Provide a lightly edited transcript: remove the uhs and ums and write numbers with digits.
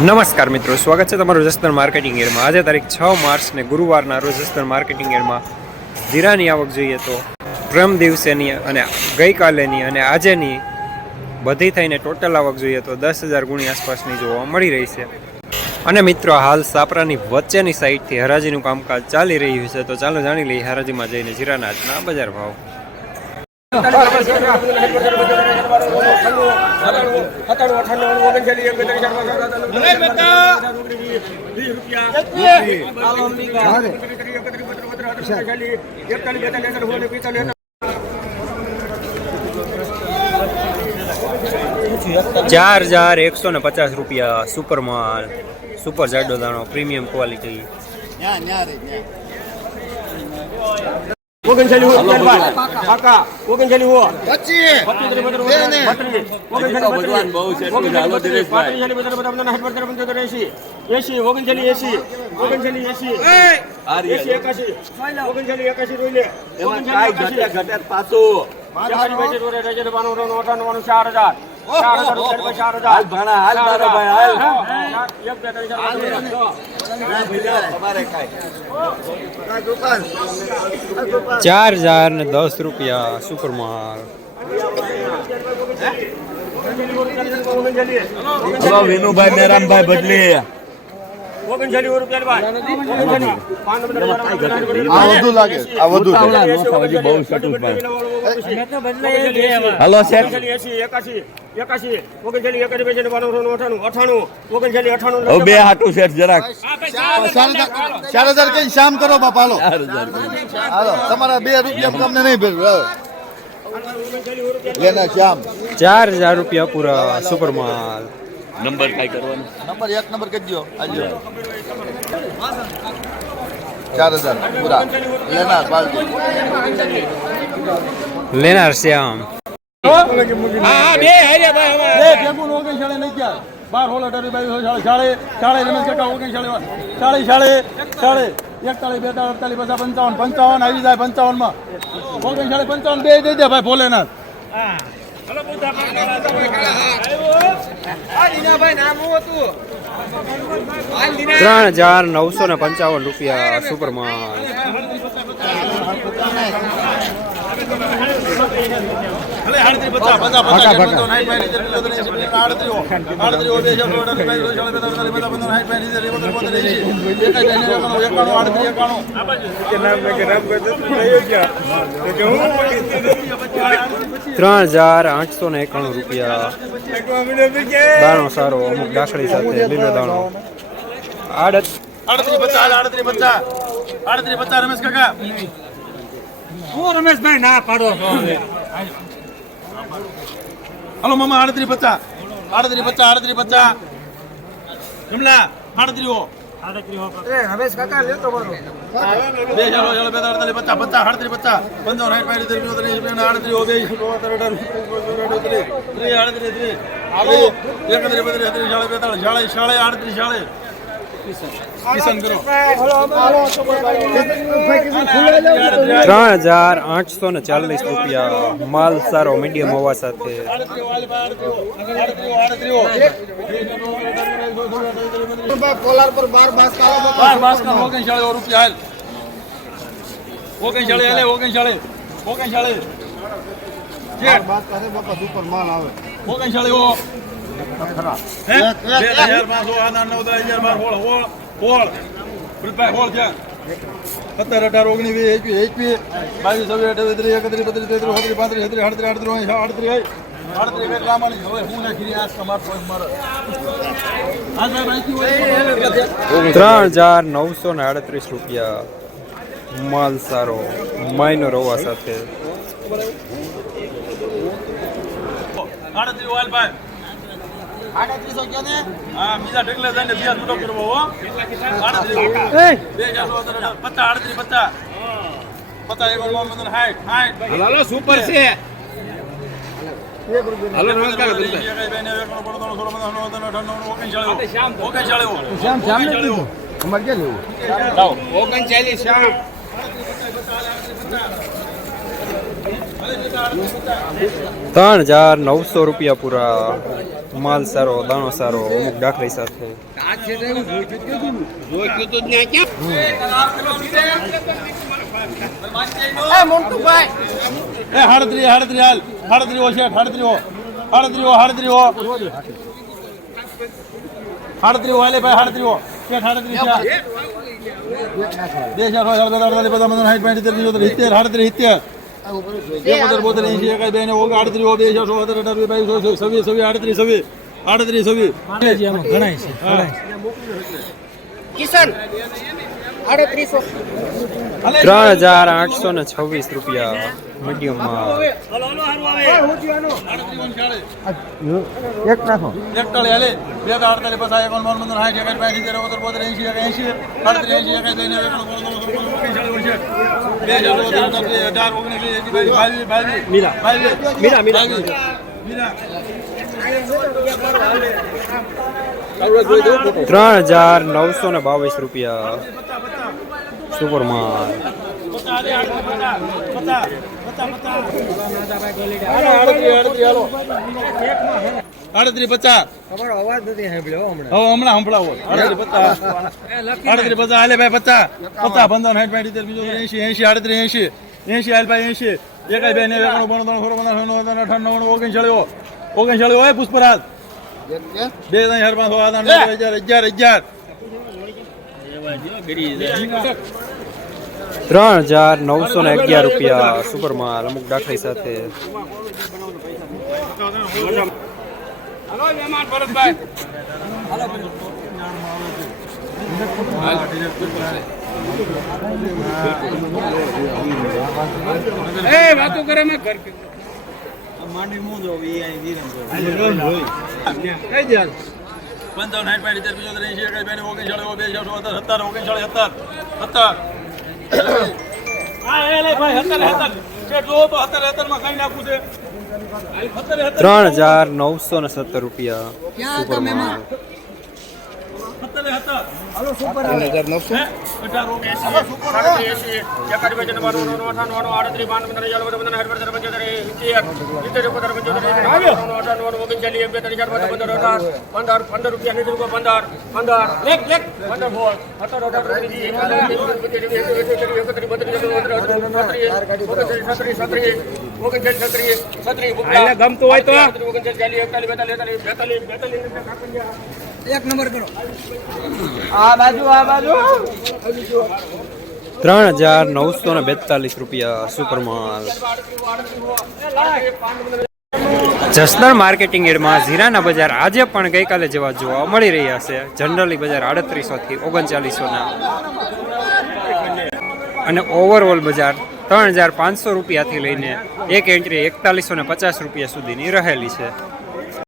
નમસ્કાર મિત્રો, સ્વાગત છે તમારું જસદણ માર્કેટિંગ યાર્ડમાં। આજે તારીખ 6 માર્ચ ને ગુરુવારના રોજ જસદણ માર્કેટિંગ યાર્ડમાં જીરાની આવક જોઈએ તો પ્રથમ દિવસેની અને ગઈકાલેની અને આજેની બધી થઈને ટોટલ આવક જોઈએ તો 10,000 ગુણી આસપાસની જોવા મળી રહી છે। અને મિત્રો, હાલ સાપરાની વચ્ચેની સાઈડથી હરાજીનું કામકાજ ચાલી રહ્યું છે, તો ચાલો જાણી લઈએ હરાજીમાં જઈને જીરાના આજના બજાર ભાવ। 4,150 રૂપિયા સુપર માલ, સુપર જાડો દાણો, પ્રીમિયમ ક્વોલિટી। ₹4,010 સુપર માલ। વિનુભાઈ મેરામભાઈ બદલી હલો સેટ 88 બે હાટું સેટ જરાક 4,000 કઈ શામ કરો બાપા, હાલો તમારા ₹2 તમને નહીં ભેળવું લેના શામ। 4,000 રૂપિયા પૂરા સુપર માલ। નંબર કાઈ કરવાનો, નંબર 1 નંબર કરી દો આજો 4,000 પૂરા લેના બાલજી લેનાર શ્યામ। ભોલેનાથ 3,955 રૂપિયા સુપર માલ। ₹3,891 દાણો સારો, અમુક ડાકડી સાથે લીલો દાણો। 38 રમેશ કાકા, હું રમેશભાઈ ના પાડો છો। હલો મામા 38 જમલા 38 રમેશ કાકા લેતો મારો બે ચાલો 38 ₹3,840 રૂપિયા માલ સારો, મીડિયમ હોવા સાથે। કોલાર પર 12 બાસ કાલો 39 રૂપિયા હાલ 39 બાસ કરે બાપા, સુપર માલ આવે 39 ઓ ખરા 2500 આના 9,000 હોળ રૂપિયા હોળ છે 17 18 19 20 21 ₹3,938 રૂપિયા માલ સારો, માઇનર હોવા સાથે। 38 સુપર છે। હાલો નમસ્કાર અમારે ક્યાં લેવું 39 શ્યામ ₹3,900 પૂરા. માલ સારો, દાણો સારો, અમુક ડાખરી સાથે. હાડત્રી હાલ હાડત્રીઓ છે હાડત્રીઓ હાલે ભાઈ હાડત્રીઓ છે હાડત્રી છે દેશ હાડત્રી 3,826 મીડિયમ માં. ₹3,922 સુપર માલ. આડત્રી 50 હમણાં સંભળાવો 50 હાલે ભાઈ 50 15 60 80 હાલ ભાઈ 80 એકાઈ બે ને 59 હોય પુષ્પરાજ 3,911 સુપર માલ, અમુક ડાખરી સાથે. વાતો કરે મેં ઘર માંડી મું જો ઈ આઈ વિરમ જો કઈ દે 55 ₹3,917 સુપર માલ. ગમતું હોય તો એક નંબર કરો. આ બાજુ ₹3,942 સુપર માલ. જસદણ માર્કેટિંગ યાર્ડમાં જીરાના બજાર આજે પણ ગઈકાલે જેવા જોવા મળી રહ્યા છે. જનરલી બજાર 3800 થી 3900 અને ઓવરઓલ બજાર ₹3,500 થી લઈને એક એન્ટ્રી ₹4150 સુધીની રહેલી છે.